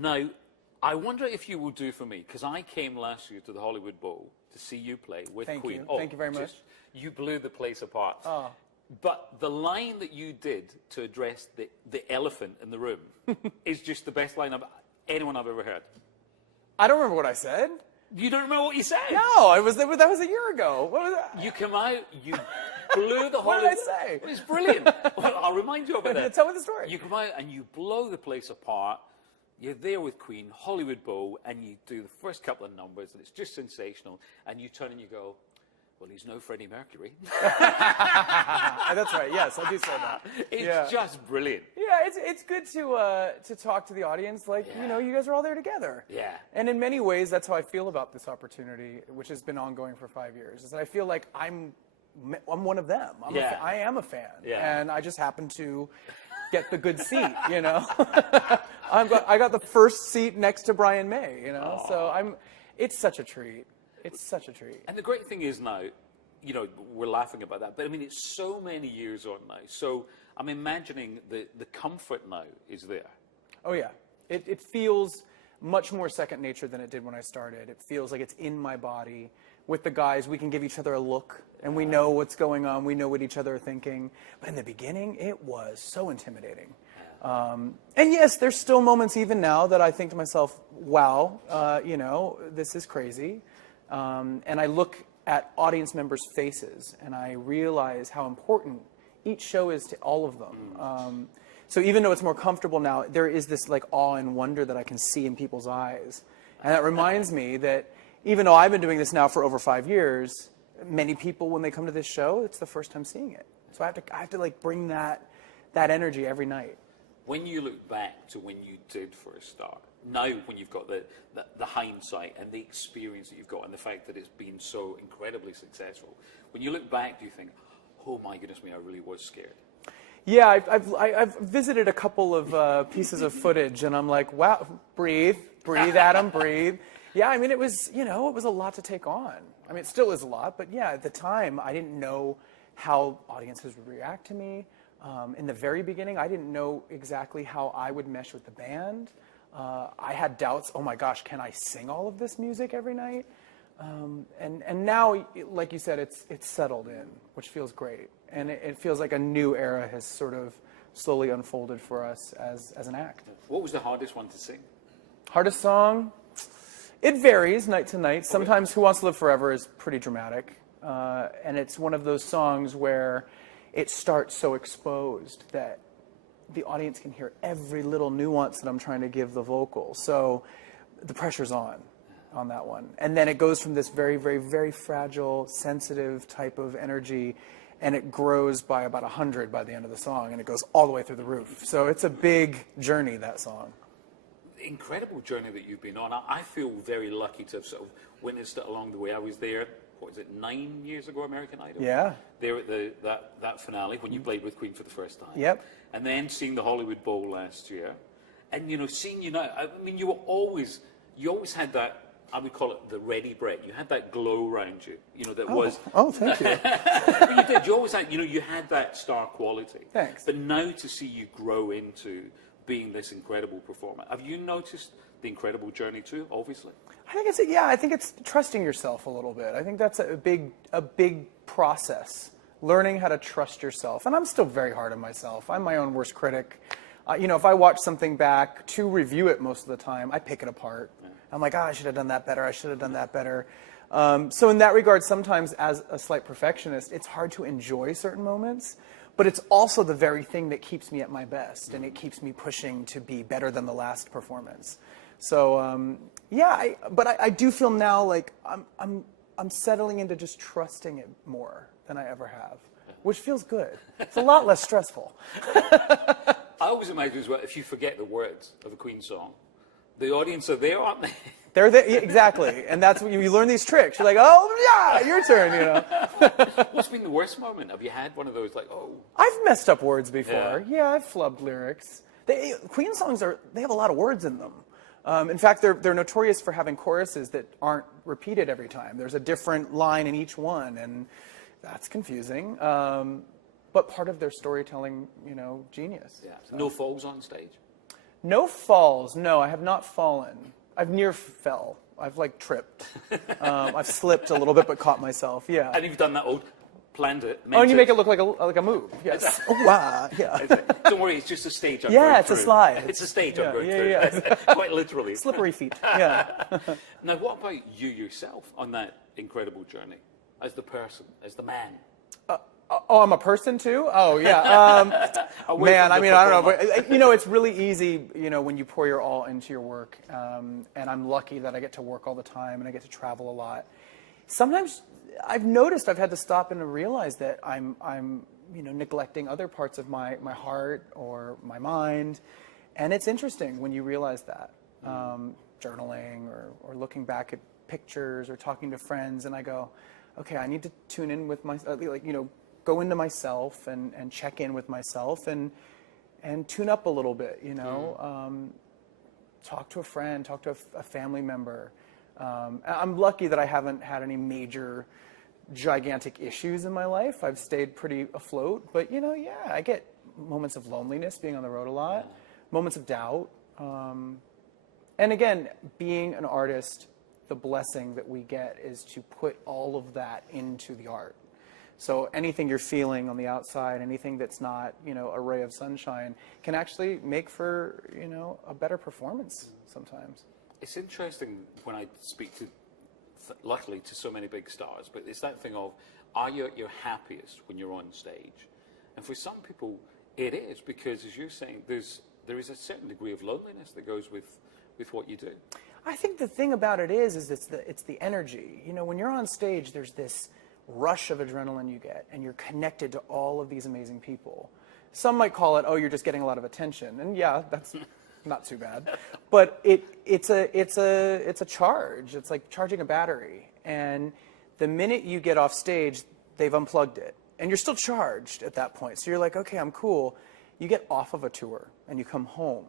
Now, I wonder if you will do for me, because I came last year to the Hollywood Bowl to see you play with Queen. Thank you. Thank you very much. You blew the place apart. Oh. But the line that you did to address the elephant in the room is just the best line of anyone I've ever heard. I don't remember what I said. You don't remember what you said? No, that was a year ago. What was that? You come out, you blew the What Hollywood... did I say? It's brilliant. Well, I'll remind you of it then. Tell me the story. You come out and you blow the place apart. You're there with Queen, Hollywood Bowl, and you do the first couple of numbers, and it's just sensational. And you turn and you go, well, he's no Freddie Mercury. That's right. Yes, I do say that. It's just brilliant. Yeah, it's good to talk to the audience. Like, you guys are all there together. Yeah. And in many ways, that's how I feel about this opportunity, which has been ongoing for 5 years. Is that I feel like I'm one of them. I am a fan. Yeah. And I just happen to get the good seat, I got the first seat next to Brian May, So it's such a treat. It's such a treat. And the great thing is now, we're laughing about that, but I mean, it's so many years on now. So I'm imagining the comfort now is there. Oh, yeah. It feels much more second nature than it did when I started. It feels like it's in my body. With the guys, we can give each other a look, and we know what's going on. We know what each other are thinking. But in the beginning, it was so intimidating. And yes, there's still moments even now that I think to myself, wow, this is crazy. And I look at audience members' faces, and I realize how important each show is to all of them. So even though it's more comfortable now, there is this like awe and wonder that I can see in people's eyes. And that reminds me that even though I've been doing this now for over 5 years, many people, when they come to this show, it's the first time seeing it. So I have to like bring that energy every night. When you look back to when you did first start, now when you've got the hindsight and the experience that you've got and the fact that it's been so incredibly successful, when you look back, do you think, oh my goodness me, I really was scared? Yeah, I've visited a couple of pieces of footage, and I'm like, wow, breathe, Adam, breathe. Yeah, I mean, it was a lot to take on. I mean, it still is a lot, but yeah, at the time, I didn't know how audiences would react to me. In the very beginning, I didn't know exactly how I would mesh with the band. I had doubts, oh my gosh, can I sing all of this music every night? And now, like you said, it's settled in, which feels great. And it feels like a new era has sort of slowly unfolded for us as an act. What was the hardest one to sing? Hardest song? It varies night to night. Sometimes Who Wants to Live Forever is pretty dramatic. And it's one of those songs where it starts so exposed that the audience can hear every little nuance that I'm trying to give the vocal. So the pressure's on that one. And then it goes from this very, very, very fragile, sensitive type of energy, and it grows by about 100 by the end of the song, and it goes all the way through the roof. So it's a big journey, that song. Incredible journey that you've been on. I feel very lucky to have sort of witnessed it along the way. I was there, 9 years ago, American Idol? Yeah. There at that finale when you played with Queen for the first time. Yep. And then seeing the Hollywood Bowl last year. And, seeing you now, I mean, you always had that, I would call it the ready bread. You had that glow around you, that was... Oh, thank you. But you did. You always had, you had that star quality. Thanks. But now to see you grow into being this incredible performer, have you noticed the incredible journey too, obviously? I think it's trusting yourself a little bit. I think that's a big process, learning how to trust yourself. And I'm still very hard on myself. I'm my own worst critic. If I watch something back to review it most of the time, I pick it apart. Yeah. I'm like, I should have done that better. I should have done that better. So in that regard, sometimes as a slight perfectionist, it's hard to enjoy certain moments. But it's also the very thing that keeps me at my best, and it keeps me pushing to be better than the last performance. So I do feel now like I'm settling into just trusting it more than I ever have, which feels good. It's a lot less stressful. I always imagine as well, if you forget the words of a Queen song, the audience are there, aren't they? They're there, exactly. And that's when you learn these tricks. You're like, oh, yeah, your turn, What's been the worst moment? Have you had one of those, like, oh? I've messed up words before. Yeah, I've flubbed lyrics. Queen songs, they have a lot of words in them. In fact, they're notorious for having choruses that aren't repeated every time. There's a different line in each one, and that's confusing. But part of their storytelling, genius. Yeah. So. No falls on stage? No falls. No, I have not fallen. I've near fell. I've like tripped. I've slipped a little bit, but caught myself. Yeah. And you've done that old, planned it. Oh, and you make it look like a move. Yes. Oh, wow. Yeah. Don't worry, it's just a stage I'm going Yeah, it's through. a slide. It's a stage I'm going yeah, through. yeah. Quite literally. Slippery feet. Yeah. Now, what about you yourself on that incredible journey? As the person, as the man? Oh, I'm a person too? Oh, yeah. Man, I mean, I don't know. But, you know, it's really easy, you know, when you pour your all into your work. And I'm lucky that I get to work all the time and I get to travel a lot. Sometimes I've noticed I've had to stop and realize that I'm you know, neglecting other parts of my heart or my mind. And it's interesting when you realize that. Journaling or looking back at pictures or talking to friends, and I go, okay, I need to tune in with my, like, you know, go into myself and check in with myself and tune up a little bit, you know. Talk to a friend, talk to a family member. I'm lucky that I haven't had any major, gigantic issues in my life. I've stayed pretty afloat, but, you know, yeah, I get moments of loneliness being on the road a lot, moments of doubt. And again, being an artist, the blessing that we get is to put all of that into the art. So anything you're feeling on the outside, anything that's not, you know, a ray of sunshine, can actually make for, you know, a better performance sometimes. It's interesting when I speak to, luckily, to so many big stars, but it's that thing of, are you at your happiest when you're on stage? And for some people, it is, because as you're saying, there is a certain degree of loneliness that goes with what you do. I think the thing about it is it's the energy. You know, when you're on stage, there's this rush of adrenaline you get, and you're connected to all of these amazing people. Some might call it, oh, you're just getting a lot of attention, and yeah, that's not too bad. But it's a charge. It's like charging a battery, and the minute you get off stage, they've unplugged it, and you're still charged at that point. So you're like, okay, I'm cool. You get off of a tour, and you come home,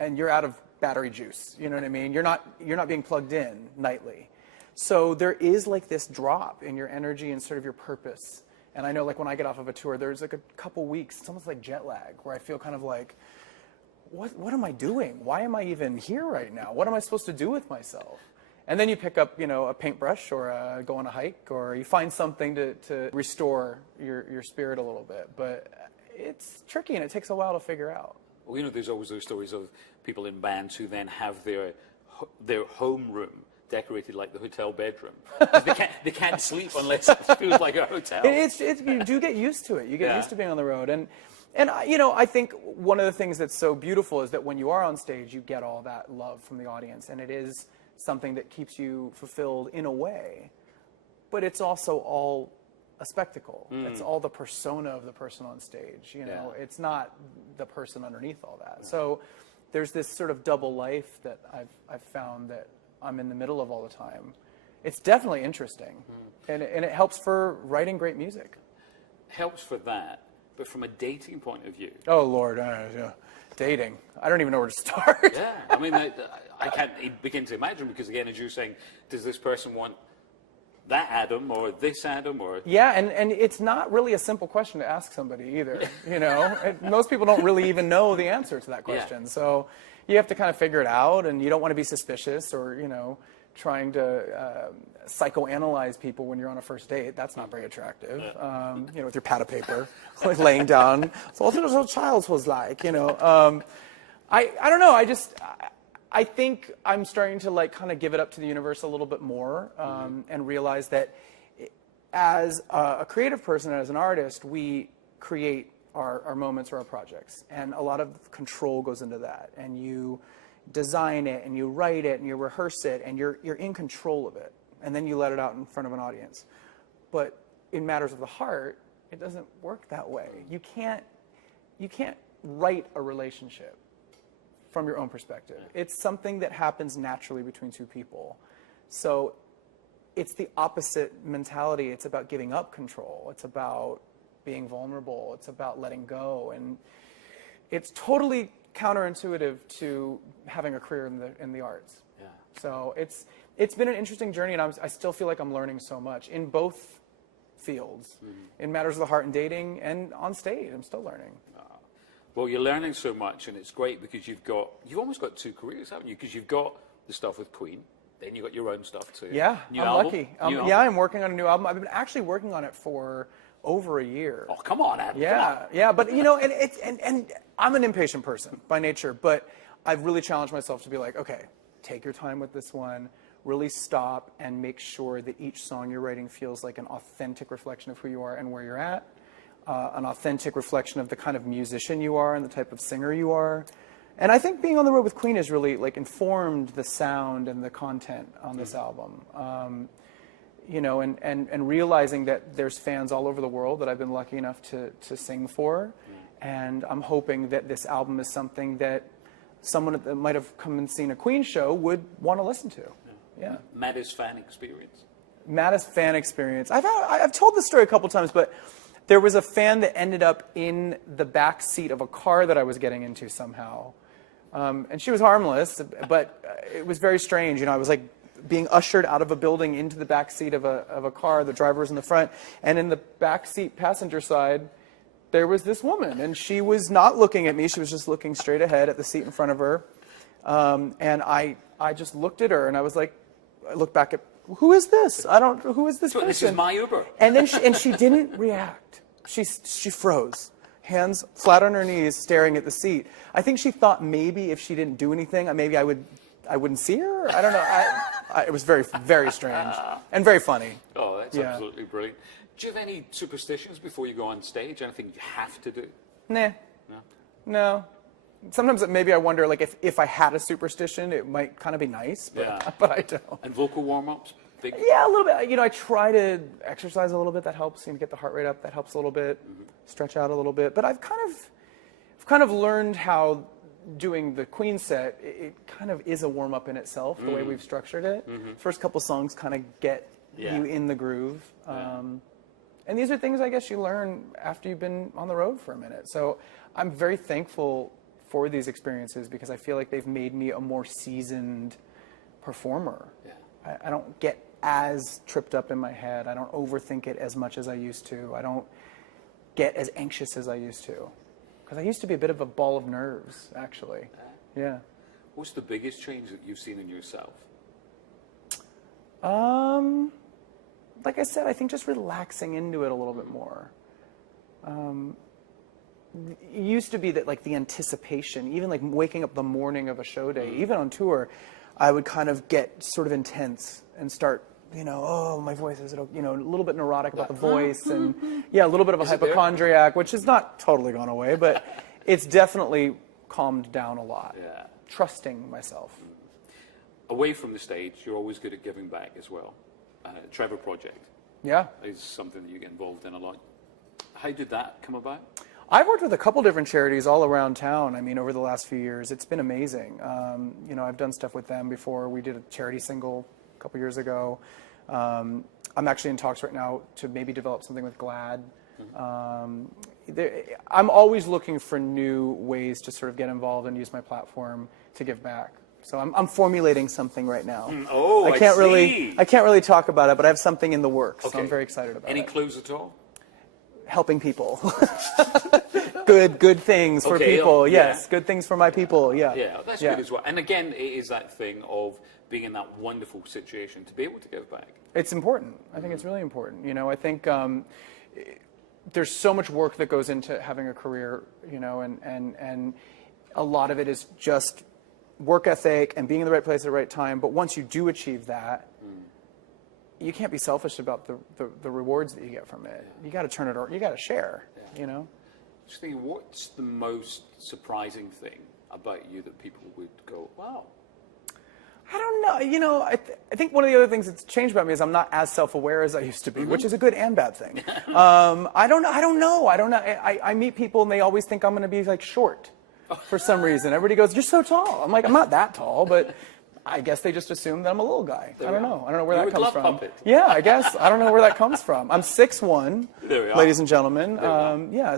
and you're out of battery juice. You know what I mean? You're not being plugged in nightly. So there is like this drop in your energy and sort of your purpose. And I know, like, when I get off of a tour, there's like a couple weeks, it's almost like jet lag, where I feel kind of like, what am I doing? Why am I even here right now? What am I supposed to do with myself? And then you pick up, you know, a paintbrush or go on a hike, or you find something to restore your spirit a little bit. But it's tricky, and it takes a while to figure out. Well, you know, there's always those stories of people in bands who then have their home room decorated like the hotel bedroom. They can't sleep unless it feels like a hotel. You do get used to it. You get used to being on the road. And you know, I think one of the things that's so beautiful is that when you are on stage, you get all that love from the audience. And it is something that keeps you fulfilled in a way. But it's also all a spectacle. It's all the persona of the person on stage. You know, it's not the person underneath all that. So there's this sort of double life that I've found that I'm in the middle of all the time. It's definitely interesting, and it helps for writing great music. Helps for that, but from a dating point of view. Oh Lord, dating. I don't even know where to start. Yeah, I mean, I can't begin to imagine, because again, as you're saying, does this person want that Adam or this Adam or? Yeah, and it's not really a simple question to ask somebody either. You know, most people don't really even know the answer to that question. Yeah. So you have to kind of figure it out, and you don't want to be suspicious or, you know, trying to psychoanalyze people when you're on a first date. That's not very attractive. You know, with your pad of paper, like laying down. So what a child was like, you know. I don't know. I think I'm starting to like kind of give it up to the universe a little bit more, and realize that as a creative person and as an artist, we create our moments or our projects, and a lot of control goes into that. And you design it, and you write it, and you rehearse it, and you're in control of it, and then you let it out in front of an audience. But in matters of the heart, it doesn't work that way. You can't write a relationship from your own perspective. It's something that happens naturally between two people. So it's the opposite mentality. It's about giving up control. It's about being vulnerable. It's about letting go. And it's totally counterintuitive to having a career in the arts. Yeah. So it's been an interesting journey, and I still feel like I'm learning so much in both fields, in matters of the heart and dating, and on stage. I'm still learning. Well, you're learning so much, and it's great because you've almost got two careers, haven't you? Because you've got the stuff with Queen, then you've got your own stuff too. Yeah, New I'm album? lucky. New album? Yeah, I'm working on a new album. I've been actually working on it for over a year. Oh, come on, Adam. Yeah, but you know, and I'm an impatient person by nature, but I've really challenged myself to be like, okay, take your time with this one, really stop and make sure that each song you're writing feels like an authentic reflection of who you are and where you're at, an authentic reflection of the kind of musician you are and the type of singer you are. And I think being on the road with Queen has really like informed the sound and the content on this album. You know, and realizing that there's fans all over the world that I've been lucky enough to sing for. And I'm hoping that this album is something that someone that might have come and seen a Queen show would want to listen to. Yeah. Maddest fan experience. Maddest fan experience. I've told this story a couple times, but there was a fan that ended up in the back seat of a car that I was getting into somehow. And she was harmless, but it was very strange. You know, I was like being ushered out of a building into the back seat of a car. The driver was in the front, and in the back seat passenger side, there was this woman, and she was not looking at me. She was just looking straight ahead at the seat in front of her. And I just looked at her, and I was like, I looked back at, who is this? Who is this person? This is my Uber. And then she didn't react. She froze, hands flat on her knees, staring at the seat. I think she thought maybe if she didn't do anything, maybe I wouldn't see her. I don't know. It was very, very strange and very funny. Oh, that's absolutely brilliant. Do you have any superstitions before you go on stage? Anything you have to do? Nah. No. Sometimes maybe I wonder, like, if I had a superstition, it might kind of be nice, but I don't. And vocal warm-ups? Big? Yeah, a little bit. You know, I try to exercise a little bit. That helps. You know, get the heart rate up. That helps a little bit. Stretch out a little bit. But I've kind of learned how doing the Queen set, it kind of is a warm-up in itself, the way we've structured it. First couple songs kind of get you in the groove. And these are things, I guess, you learn after you've been on the road for a minute. So I'm very thankful for these experiences because I feel like they've made me a more seasoned performer. I don't get as tripped up in my head. I don't overthink it as much as I used to. I don't get as anxious as I used to. Because I used to be a bit of a ball of nerves, actually. Yeah. What's the biggest change that you've seen in yourself? Like I said, I think just relaxing into it a little bit more. It used to be that like the anticipation, even like waking up the morning of a show day, even on tour, I would kind of get sort of intense and start, you know, oh, my voice is, you know, a little bit neurotic about the voice and a little bit of a hypochondriac, which has not totally gone away, but it's definitely calmed down a lot. Trusting myself. Away from the stage, you're always good at giving back as well. Trevor Project is something that you get involved in a lot. How did that come about? I've worked with a couple different charities all around town. I mean, over the last few years, it's been amazing. You know, I've done stuff with them before. We did a charity single a couple years ago. I'm actually in talks right now to maybe develop something with GLAAD. I'm always looking for new ways to sort of get involved and use my platform to give back. So I'm formulating something right now. Oh, I can't really talk about it, but I have something in the works. So I'm very excited about it. Any clues at all? Helping people. good things for people. Yes, good things for my people. Yeah, that's good as well. And again, it is that thing of being in that wonderful situation to be able to give back. It's important. I think it's really important. You know, I think there's so much work that goes into having a career. You know, and a lot of it is just work ethic and being in the right place at the right time. But once you do achieve that, you can't be selfish about the rewards that you get from it. You got to turn it over. You got to share. You know. Just thinking, what's the most surprising thing about you that people would go, wow? I don't know. You know, I think one of the other things that's changed about me is I'm not as self-aware as I used to be, which is a good and bad thing. I don't know. I meet people and they always think I'm going to be like short for some reason. Everybody goes, "You're so tall." I'm like, I'm not that tall, but I guess they just assume that I'm a little guy. I don't know where that comes from. Puppet. Yeah, I guess. I don't know where that comes from. I'm 6'1", ladies and gentlemen.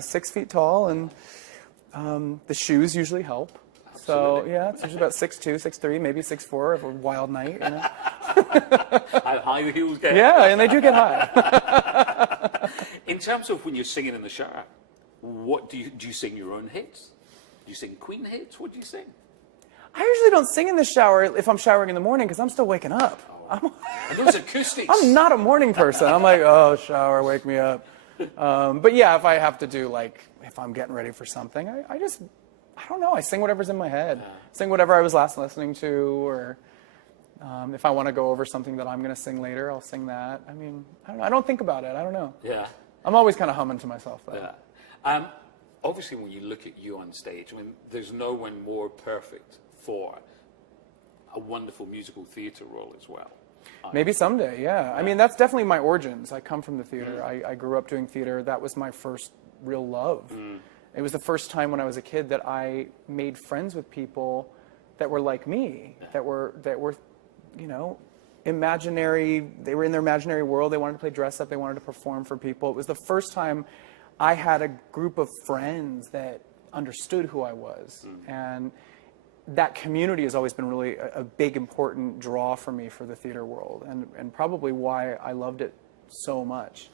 6 feet tall, and the shoes usually help. Absolutely. So, yeah, it's usually about 6'2", 6'3", maybe 6'4" if a wild night, you know. How high the heels get. Yeah, and they do get high. In terms of when you're singing in the shower, what do you sing your own hits? you sing Queen hits? What do you sing? I usually don't sing in the shower if I'm showering in the morning because I'm still waking up. And those acoustics. I'm not a morning person. I'm like, oh, shower, wake me up. But yeah, if I have to do if I'm getting ready for something, I don't know. I sing whatever's in my head. Sing whatever I was last listening to, or if I want to go over something that I'm going to sing later, I'll sing that. I mean, I don't know. I don't think about it. I don't know. Yeah. I'm always kind of humming to myself, though. Yeah. Obviously, when you look at you on stage, I mean, there's no one more perfect for a wonderful musical theatre role as well. Maybe someday, yeah. I mean, that's definitely my origins. I come from the theater. I grew up doing theater. That was my first real love. It was the first time when I was a kid that I made friends with people that were like me, that were, you know, imaginary. They were in their imaginary world. They wanted to play dress up. They wanted to perform for people. It was the first time I had a group of friends that understood who I was. And that community has always been really a big, important draw for me for the theater world, and probably why I loved it so much.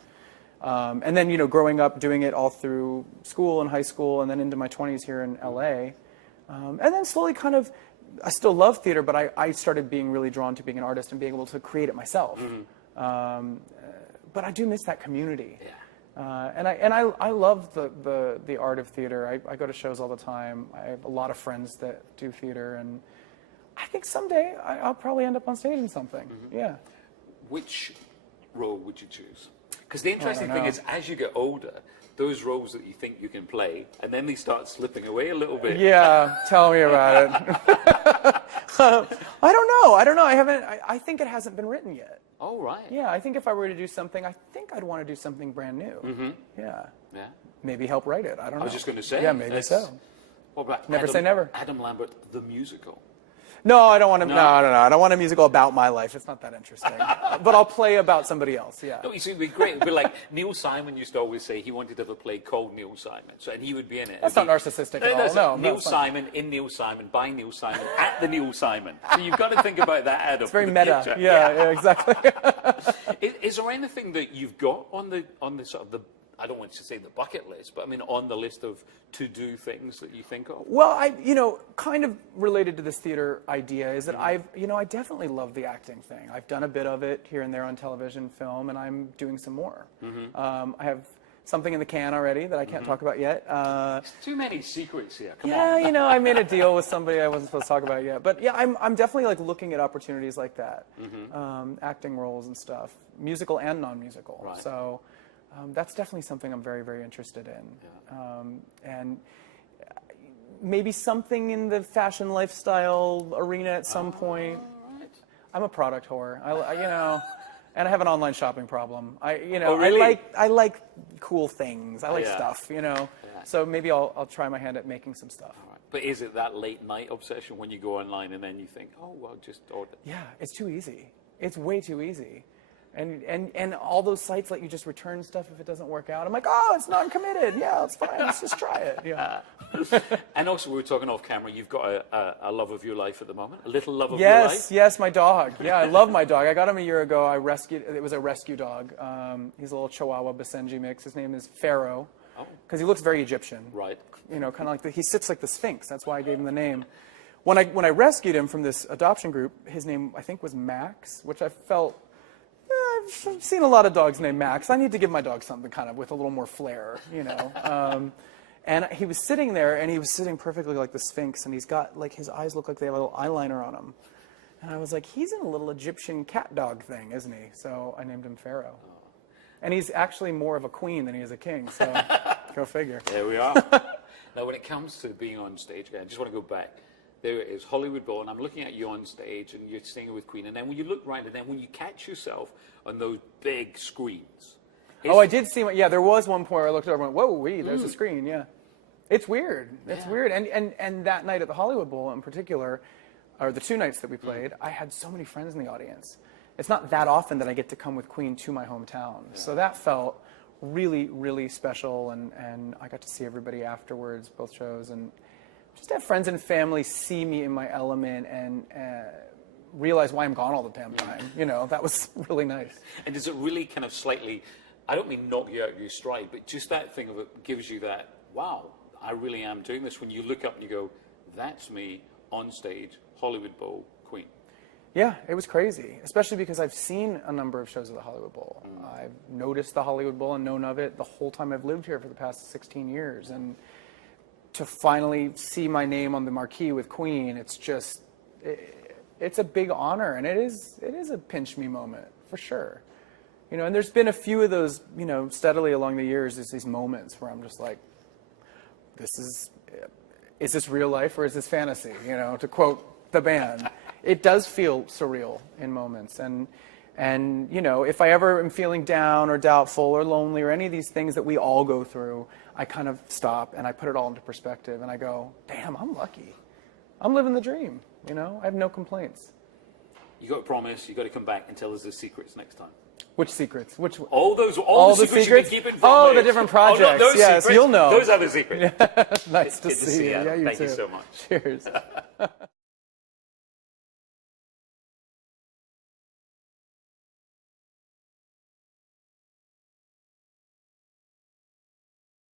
And then, you know, growing up, doing it all through school and high school, and then into my 20s here in LA. And then slowly kind of, I still love theater, but I started being really drawn to being an artist and being able to create it myself. But I do miss that community. Yeah. And I love the art of theater. I go to shows all the time. I have a lot of friends that do theater, and I think someday I'll probably end up on stage in something. Yeah. Which role would you choose? Because the interesting thing is, as you get older, those roles that you think you can play, and then they start slipping away a little bit. Yeah, tell me about it. I don't know. I think it hasn't been written yet. Oh, right. Yeah, I think if I were to do something, I think I'd want to do something brand new. Yeah. Yeah. Maybe help write it. I don't know. I was just going to say. Yeah, maybe so. What about Never say never. Adam Lambert, the musical. No, I don't want to. No, I don't want a musical about my life. It's not that interesting. But I'll play about somebody else. Yeah. No, you see, it'd be great. It'd be like Neil Simon used to always say he wanted to have a play called Neil Simon, and he would be in it. That's not narcissistic at all. No, Neil Simon in Neil Simon by Neil Simon at the Neil Simon. So you've got to think about that, Adam. It's very meta. Yeah, exactly. Is there anything that you've got on the sort of the, I don't want to say the bucket list, but I mean on the list of to-do things that you think of? Well, kind of related to this theater idea is that I definitely love the acting thing. I've done a bit of it here and there on television, film, and I'm doing some more. I have something in the can already that I can't talk about yet. Too many secrets here. Come on. I made a deal with somebody I wasn't supposed to talk about yet. But yeah, I'm definitely like looking at opportunities like that, acting roles and stuff, musical and non-musical. Right. So. That's definitely something I'm very, very interested in. And maybe something in the fashion lifestyle arena at some point. Right. I'm a product whore. And I have an online shopping problem. Oh, really? I like cool things. I like Yeah. stuff, Yeah. So maybe I'll try my hand at making some stuff. All right. But is it that late night obsession when you go online and then you think, oh, well, just order? Yeah, it's too easy. It's way too easy. And all those sites let you just return stuff if it doesn't work out. I'm like, oh, it's non-committed. Yeah, it's fine. Let's just try it. Yeah. And also, we were talking off camera. You've got a love of your life at the moment, a little love of your life. Yes, my dog. Yeah, I love my dog. I got him a year ago. It was a rescue dog. He's a little Chihuahua Basenji mix. His name is Pharaoh because he looks very Egyptian. Right. Kind of like he sits like the Sphinx. That's why I gave him the name. When I rescued him from this adoption group, his name I think was Max, which I felt. I've seen a lot of dogs named Max. I need to give my dog something kind of with a little more flair, And he was sitting there, and he was sitting perfectly like the Sphinx, and he's got, like, his eyes look like they have a little eyeliner on them. And I was like, he's in a little Egyptian cat dog thing, isn't he? So I named him Pharaoh. And he's actually more of a queen than he is a king, so go figure. There we are. Now, when it comes to being on stage, I just want to go back. There it is, Hollywood Bowl, and I'm looking at you on stage, and you're singing with Queen, and then when you look right, and then when you catch yourself on those big screens. Oh, I did see one. Yeah, there was one point where I looked over and went, whoa, there's a screen, yeah. It's weird. It's weird. And that night at the Hollywood Bowl in particular, or the two nights that we played, I had so many friends in the audience. It's not that often that I get to come with Queen to my hometown. Yeah. So that felt really, really special, and I got to see everybody afterwards, both shows, and just have friends and family see me in my element and realize why I'm gone all the damn time. That was really nice. And does it really kind of slightly, I don't mean knock you out of your stride, but just that thing of it gives you that, wow, I really am doing this. When you look up and you go, that's me on stage, Hollywood Bowl, Queen. Yeah, it was crazy, especially because I've seen a number of shows at the Hollywood Bowl. I've noticed the Hollywood Bowl and known of it the whole time I've lived here for the past 16 years. And to finally see my name on the marquee with Queen, it's just, it's a big honor, and it is a pinch me moment, for sure. You know, and there's been a few of those, you know, steadily along the years, there's these moments where I'm just like, is this real life or is this fantasy? You know, to quote the band. It does feel surreal in moments. And you know, if I ever am feeling down or doubtful or lonely or any of these things that we all go through, I kind of stop and I put it all into perspective and I go, damn, I'm lucky. I'm living the dream, you know? I have no complaints. You got to promise, you got to come back and tell us the secrets next time. Which secrets? Which all the secrets you've been keeping from Oh, me. the different projects. Oh, no, those yes, secrets, you'll know. Those are the secrets. Nice to Good see you. Adam. Yeah, you Thank too. you so much. Cheers.